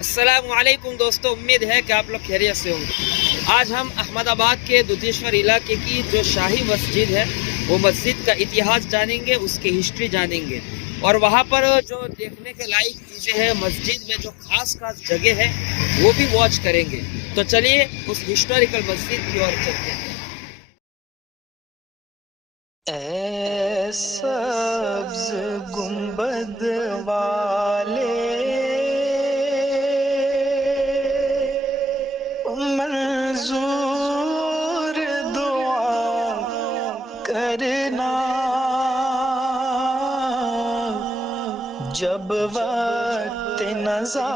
अस्सलामुअलैकुम दोस्तों, उम्मीद है कि आप लोग खैरियत से होंगे। आज हम अहमदाबाद के दुधेश्वर इलाके की जो शाही मस्जिद है वो मस्जिद का इतिहास जानेंगे, उसकी हिस्ट्री जानेंगे और वहाँ पर जो देखने के लायक चीज़ें हैं, मस्जिद में जो खास खास जगह है वो भी वॉच करेंगे। तो चलिए उस हिस्टोरिकल मस्जिद की ओर चलते हैं। ऐ सब्ज़ गुंबद वाले मंजूर दुआ करना, जब वक्त नज़ा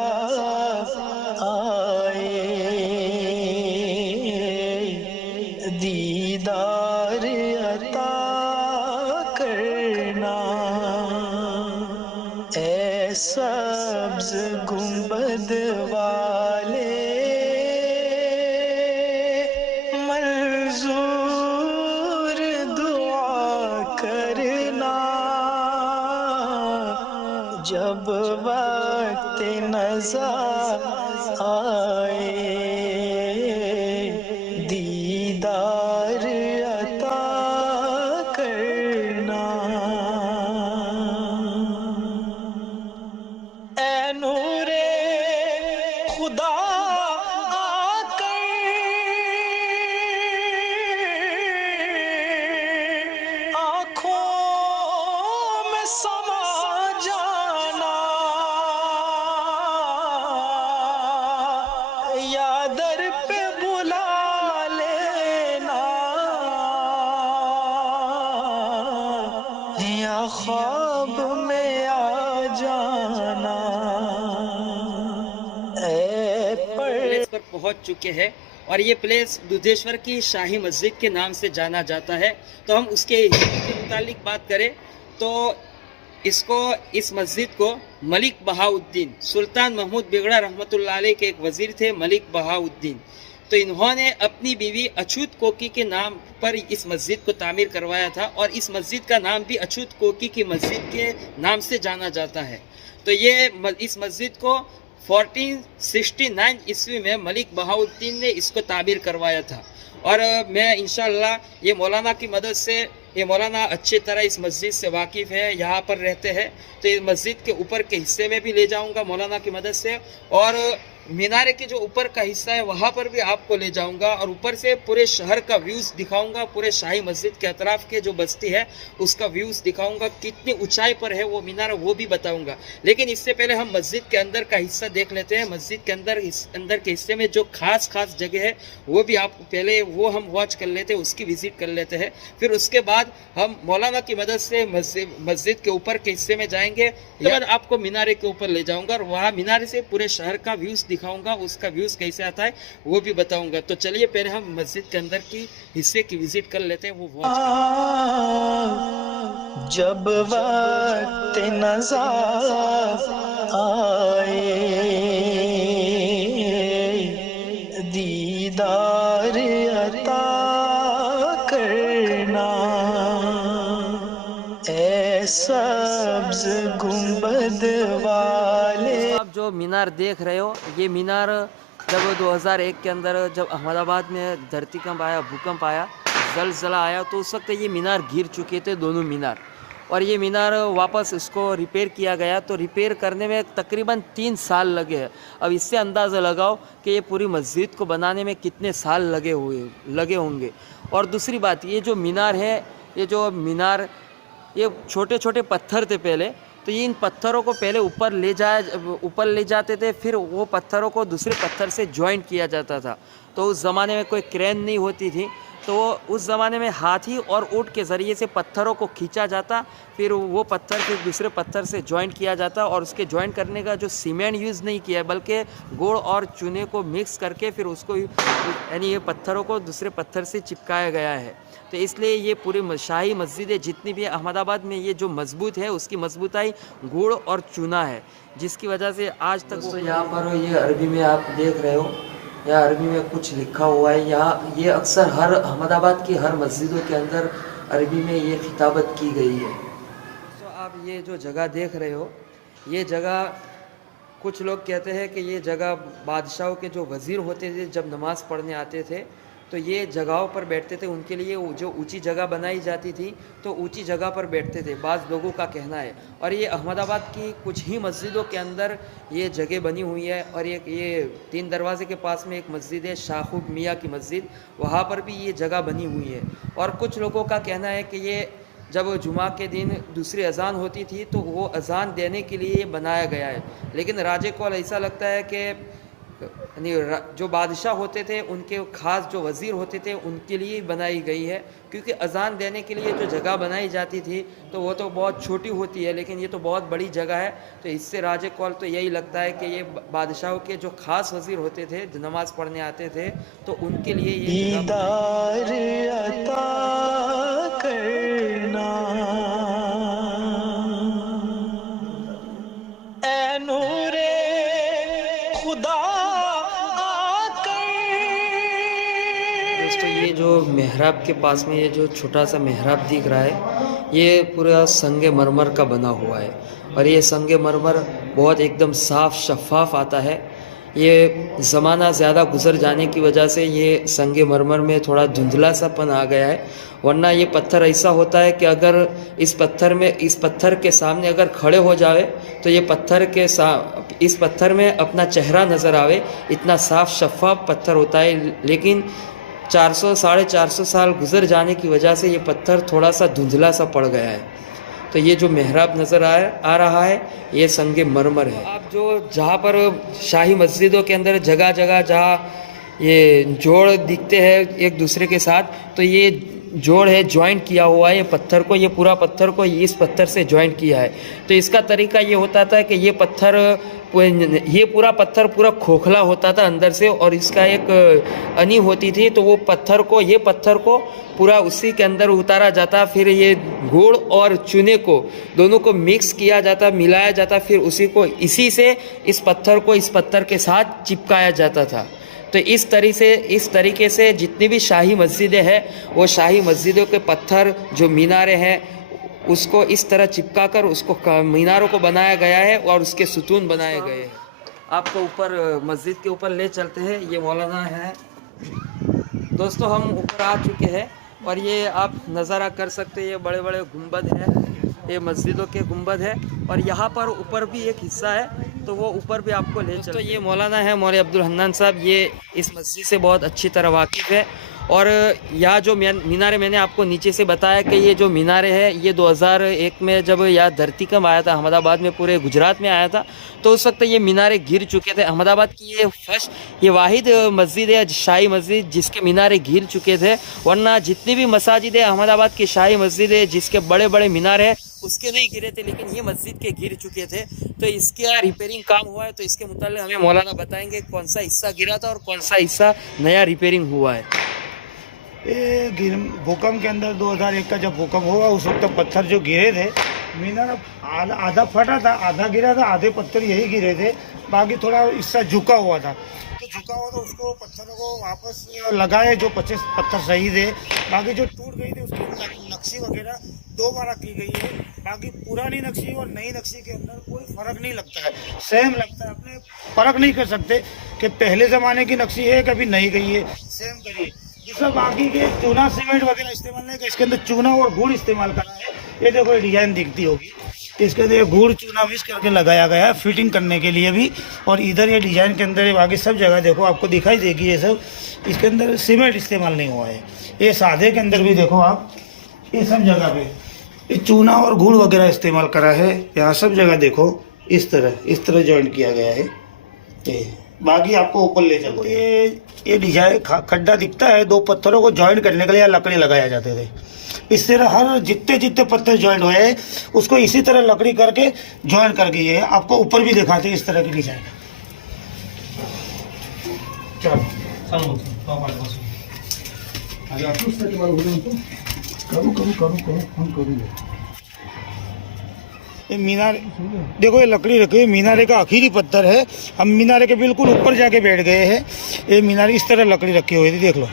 आए दीदार अता करना। ऐ सब्ज़ गुंबद वाले मंजूर दुआ करना, जब वक्त नज़ा आए दीदार अता करना। ऐ नूरे खुदा आकर आँखों में समा जाना, या दर पे बुला लेना, या ख्वाब में आ जाना। प्लेस पर पहुंच चुके हैं और ये प्लेस दुधेश्वर की शाही मस्जिद के नाम से जाना जाता है। तो हम उसके हिस्ट्री के मुतालिक बात करें तो इस मस्जिद को मलिक बहाउद्दीन सुल्तान महमूद बेगड़ा रहमतुल्लाह अलैह के एक वजीर थे, मलिक बहाउद्दीन। तो इन्होंने अपनी बीवी अछूत कोकी के नाम पर इस मस्जिद को तामीर करवाया था और इस मस्जिद का नाम भी अछूत कोकी की मस्जिद के नाम से जाना जाता है। तो इस मस्जिद को 1469 ईस्वी में मलिक बहाउद्दीन ने इसको तामीर करवाया था और मैं इंशाअल्लाह ये मौलाना की मदद से, ये मौलाना अच्छी तरह इस मस्जिद से वाकिफ़ है, यहाँ पर रहते हैं, तो इस मस्जिद के ऊपर के हिस्से में भी ले जाऊँगा मौलाना की मदद से और मीनारे के जो ऊपर का हिस्सा है वहाँ पर भी आपको ले जाऊंगा और ऊपर से पूरे शहर का व्यूज़ दिखाऊंगा, पूरे शाही मस्जिद के अतराफ के जो बस्ती है उसका व्यूज़ दिखाऊंगा, कितनी ऊंचाई पर है वो मीनारा वो भी बताऊंगा। लेकिन इससे पहले हम मस्जिद के अंदर का हिस्सा देख लेते हैं। मस्जिद के अंदर के हिस्से में जो खास जगह है वो भी आपको पहले वो हम वॉच कर लेते हैं, उसकी विजिट कर लेते हैं। फिर उसके बाद हम मौलाना की मदद से मस्जिद के ऊपर के हिस्से में जाएंगे। उसके बाद आपको मीनारे के ऊपर ले जाऊंगा और वहाँ मीनारे से पूरे शहर का व्यूज़ दिखाऊंगा, उसका व्यूज़ कैसे आता है वो भी बताऊंगा। तो चलिए पहले हम मस्जिद के अंदर की हिस्से की विजिट कर लेते हैं, वो वॉच। जब वक्त नज़ा आए दीदार अता करना। ऐ सब्ज़ गुंबद वाले। आप जो मीनार देख रहे हो ये मीनार जब 2001 के अंदर जब अहमदाबाद में धरतीकंप आया, भूकंप आया, ज़लज़ला आया तो उस वक्त ये मीनार गिर चुके थे, दोनों मीनार। और ये मीनार वापस इसको रिपेयर किया गया, तो रिपेयर करने में तकरीबन 3 साल लगे हैं। अब इससे अंदाज़ा लगाओ कि ये पूरी मस्जिद को बनाने में कितने साल लगे होंगे। और दूसरी बात, ये जो मीनार है, ये छोटे छोटे पत्थर थे पहले, तो ये इन पत्थरों को पहले ऊपर ले जाते थे, फिर वो पत्थरों को दूसरे पत्थर से जॉइंट किया जाता था। तो उस ज़माने में कोई क्रेन नहीं होती थी, तो उस ज़माने में हाथी और ऊँट के ज़रिए से पत्थरों को खींचा जाता, फिर वो पत्थर फिर दूसरे पत्थर से जॉइंट किया जाता और उसके जॉइंट करने का जो सीमेंट यूज़ नहीं किया बल्कि गुड़ और चूने को मिक्स करके फिर उसको यानी ये पत्थरों को दूसरे पत्थर से चिपकाया गया है। तो इसलिए ये पूरी शाही मस्जिदें जितनी भी अहमदाबाद में ये जो मजबूत है उसकी मजबूताई गुड़ और चूना है, जिसकी वजह से आज तक। दोस्तों यहाँ पर ये अरबी में आप देख रहे हो, यहाँ अरबी में कुछ लिखा हुआ है। यहाँ ये अक्सर हर अहमदाबाद की हर मस्जिदों के अंदर अरबी में ये खिताबत की गई है। तो आप ये जो जगह देख रहे हो ये जगह, कुछ लोग कहते हैं कि ये जगह बादशाहों के जो वज़ीर होते थे जब नमाज़ पढ़ने आते थे तो ये जगहों पर बैठते थे, उनके लिए जो ऊंची जगह बनाई जाती थी तो ऊंची जगह पर बैठते थे, बाज़ लोगों का कहना है। और ये अहमदाबाद की कुछ ही मस्जिदों के अंदर ये जगह बनी हुई है। और ये 3 दरवाजे के पास में एक मस्जिद है, शाहूब मियाँ की मस्जिद, वहाँ पर भी ये जगह बनी हुई है। और कुछ लोगों का कहना है कि ये जब जुमा के दिन दूसरी अजान होती थी तो वो अजान देने के लिए ये बनाया गया है। लेकिन राजे को ऐसा लगता है कि जो बादशाह होते थे उनके ख़ास जो वज़ीर होते थे उनके लिए बनाई गई है, क्योंकि अजान देने के लिए जो जगह बनाई जाती थी तो वो तो बहुत छोटी होती है, लेकिन ये तो बहुत बड़ी जगह है। तो इससे राजे कौल तो यही लगता है कि ये बादशाहों के जो ख़ास वज़ीर होते थे जो नमाज़ पढ़ने आते थे तो उनके लिए ये दीदार अता करना ऐ नूरे खुदा आकर। दोस्तों ये जो मेहराब के पास में ये जो छोटा सा मेहराब दिख रहा है ये पूरा संगे मरमर का बना हुआ है। और ये संगे मरमर बहुत एकदम साफ शफाफ आता है। ये ज़माना ज़्यादा गुजर जाने की वजह से ये संगे मरमर में थोड़ा धुंधला सापन आ गया है, वरना ये पत्थर ऐसा होता है कि अगर इस पत्थर के सामने अगर खड़े हो जावे तो ये इस पत्थर में अपना चेहरा नज़र आवे, इतना साफ शफाफ पत्थर होता है। लेकिन 400-450 साल गुजर जाने की वजह से ये पत्थर थोड़ा सा धुंधला सा पड़ गया है। तो ये जो मेहराब नज़र आ रहा है ये संगे मरमर है। आप जो जहाँ पर शाही मस्जिदों के अंदर जगह जगह जहाँ ये जोड़ दिखते हैं एक दूसरे के साथ, तो ये जोड़ है, ज्वाइंट किया हुआ है ये पत्थर को, ये पूरा पत्थर को इस पत्थर से ज्वाइंट किया है। तो इसका तरीका ये होता था कि ये पूरा पत्थर पूरा खोखला होता था अंदर से, और इसका एक अनी होती थी, तो वो पत्थर को पूरा उसी के अंदर उतारा जाता, फिर ये गुड़ और चूने को दोनों को मिक्स किया जाता, मिलाया जाता, फिर इसी से इस पत्थर के साथ चिपकाया जाता था। तो इस तरीके से जितनी भी शाही मस्जिदें हैं वो शाही मस्जिदों के पत्थर जो मीनारे हैं उसको इस तरह चिपका कर उसको मीनारों को बनाया गया है और उसके सुतून बनाए गए हैं। आपको ऊपर मस्जिद के ऊपर ले चलते हैं। ये मौलाना है दोस्तों, हम ऊपर आ चुके हैं और ये आप नज़ारा कर सकते हैं, ये बड़े बड़े गुंबद हैं, ये मस्जिदों के गुंबद है। और यहाँ पर ऊपर भी एक हिस्सा है तो वो ऊपर भी आपको ले चलते। तो ये मौलाना है मौलवी अब्दुल हन्नान साहब, ये इस मस्जिद से बहुत अच्छी तरह वाकिफ़ है। और यहाँ जो मीनारे मैंने आपको नीचे से बताया कि ये जो मीनारे है ये 2001 में जब यहाँ धरतीकंप आया था अहमदाबाद में, पूरे गुजरात में आया था, तो उस वक्त ये मीनारे गिर चुके थे। अहमदाबाद की ये वाहिद मस्जिद है शाही मस्जिद जिसके मीनारे गिर चुके थे, वरना जितनी भी मसाजिद है अहमदाबाद की शाही मस्जिद है जिसके बड़े बड़े मीनार है उसके नहीं गिरे थे, लेकिन ये मस्जिद के गिर चुके थे। तो इसका रिपेयरिंग काम हुआ है, तो इसके मुताबिक हमें मौलाना बताएंगे कौन सा हिस्सा गिरा था और कौन सा हिस्सा नया रिपेयरिंग हुआ है। भूकंप के अंदर 2001 का जब भूकंप हुआ उस वक्त पत्थर जो गिरे थे, मीनार आधा फटा था, आधा गिरा था, आधे पत्थर यही गिरे थे, बाकी थोड़ा हिस्सा झुका हुआ था। तो झुका हुआ था उसको पत्थरों को वापस लगाए, जो 25 पत्थर सही थे, बाकी जो टूट गई थी उसकी नक्शी वगैरह दोबारा की गई है। बाकी पुरानी नक्शी और नई नक्शी के अंदर कोई फ़र्क नहीं लगता है, सेम लगता है। अपने फ़र्क नहीं कर सकते कि पहले ज़माने की नक्शी है कभी नई गई है, सेम करिए। दूसरा बाकी के चूना सीमेंट वगैरह इस्तेमाल नहीं, इसके अंदर चूना और गुड़ इस्तेमाल करा है। ये देखो डिजाइन दिखती होगी, इसके अंदर गुड़ चूना मिक्स करके लगाया गया है फिटिंग करने के लिए भी। और इधर ये डिजाइन के अंदर बाकी सब जगह देखो आपको दिखाई देगी ये सब, इसके अंदर सीमेंट इस्तेमाल नहीं हुआ है। ये सादे के अंदर भी देखो आप, ये सब जगह पे ये चूना और गुड़ वगैरह इस्तेमाल करा है। यहाँ सब जगह देखो इस तरह जॉइंट किया गया है। ये बाकी आपको ऊपर ले चलते हैं। ये डिजाइन खड्डा दिखता है, 2 पत्थरों को जॉइंट करने के लिए लकड़ी लगाए जाते थे। इस तरह हर जितने पत्थर जॉइंट हुए हैं उसको इसी तरह लकड़ी करके जॉइंट करके ये आपको ऊपर भी दिखाते हैं इस तरह की डिजाइन। ये मीनार देखो, ये लकड़ी रखी है, मीनारे का आखिरी पत्थर है। हम मीनारे के बिल्कुल ऊपर जाके बैठ गए हैं। ये मीनारे इस तरह लकड़ी रखी हुई थी, देख लो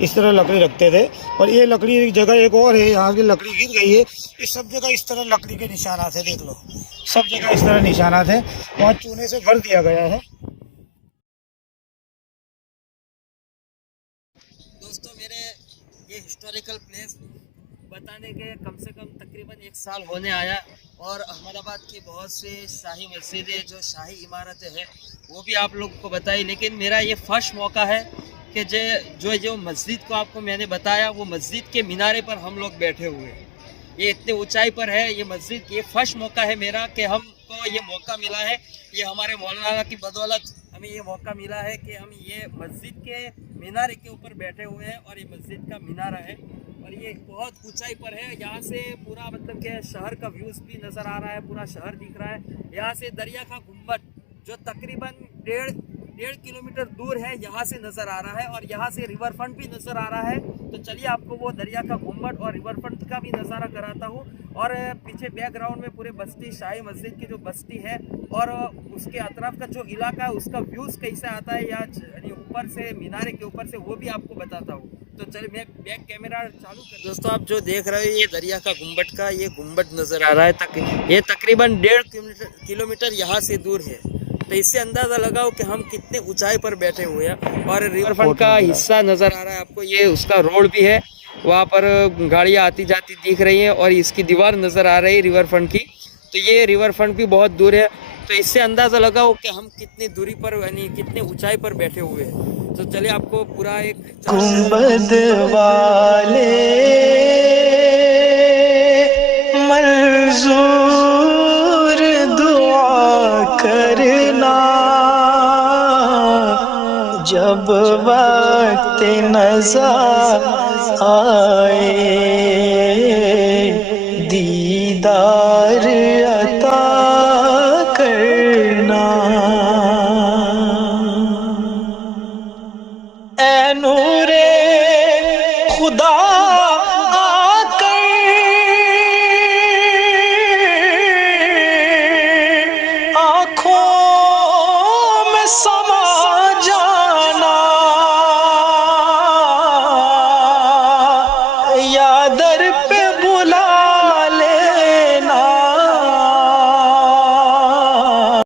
इस तरह लकड़ी रखते थे। और ये लकड़ी एक जगह एक और है, यहाँ की लकड़ी गिर गई है। इस सब जगह इस तरह लकड़ी के निशानात है, देख लो। सब जगह इस तरह निशानात है, वहाँ चूने से भर दिया गया है। दोस्तों मेरे ये हिस्टोरिकल प्लेस बताने के कम से कम तकरीबन 1 साल होने आया, और अहमदाबाद की बहुत से शाही मस्जिदें जो शाही इमारतें हैं वो भी आप लोग को बताई, लेकिन मेरा ये फर्स्ट मौका है कि जो मस्जिद को आपको मैंने बताया वो मस्जिद के मीनारे पर हम लोग बैठे हुए हैं। ये इतने ऊंचाई पर है ये मस्जिद, ये फर्स्ट मौका है मेरा कि हमको ये मौका मिला है, ये हमारे मौलाना की बदौलत हमें ये मौका मिला है कि हम ये मस्जिद के मीनारे के ऊपर बैठे हुए हैं, और ये मस्जिद का मीनारा है और ये बहुत ऊंचाई पर है। यहाँ से पूरा मतलब कि शहर का व्यूज़ भी नज़र आ रहा है, पूरा शहर दिख रहा है। यहाँ से दरिया का गुम्बद जो तकरीबन डेढ़ किलोमीटर दूर है यहाँ से नज़र आ रहा है, और यहाँ से रिवर फ्रंट भी नज़र आ रहा है। तो चलिए आपको वो दरिया का गुम्बद और रिवर फ्रंट का भी नज़ारा कराता हूँ, और पीछे बैकग्राउंड में पूरे बस्ती शाही मस्जिद की जो बस्ती है और उसके अतराफ का जो इलाका है उसका व्यूज़ कैसे आता है या ऊपर से मीनारे के ऊपर से, वो भी आपको बताता हूँ। तो चलिए मैं बैक कैमरा चालू कर। दोस्तों आप जो देख रहे हो ये दरिया का गुम्बद का ये गुम्बद नज़र आ रहा है, ये तकरीबन 1.5 किलोमीटर यहाँ से दूर है। तो इससे अंदाज़ा लगाओ कि हम कितने ऊंचाई पर बैठे हुए हैं, और रिवर फ्रंट का हिस्सा नज़र आ रहा है आपको, ये उसका रोड भी है, वहाँ पर गाड़ियाँ आती जाती दिख रही हैं, और इसकी दीवार नज़र आ रही है रिवर फ्रंट की। तो ये रिवर फ्रंट भी बहुत दूर है, तो इससे अंदाज़ा लगाओ कि हम कितनी दूरी पर यानी कितने ऊंचाई पर बैठे हुए हैं। तो चलिए आपको पूरा एक गुंबद वाले मंजूर दुआ करना, जब वक्त नज़ा आए दीदार अता करना। ए नूरे खुदा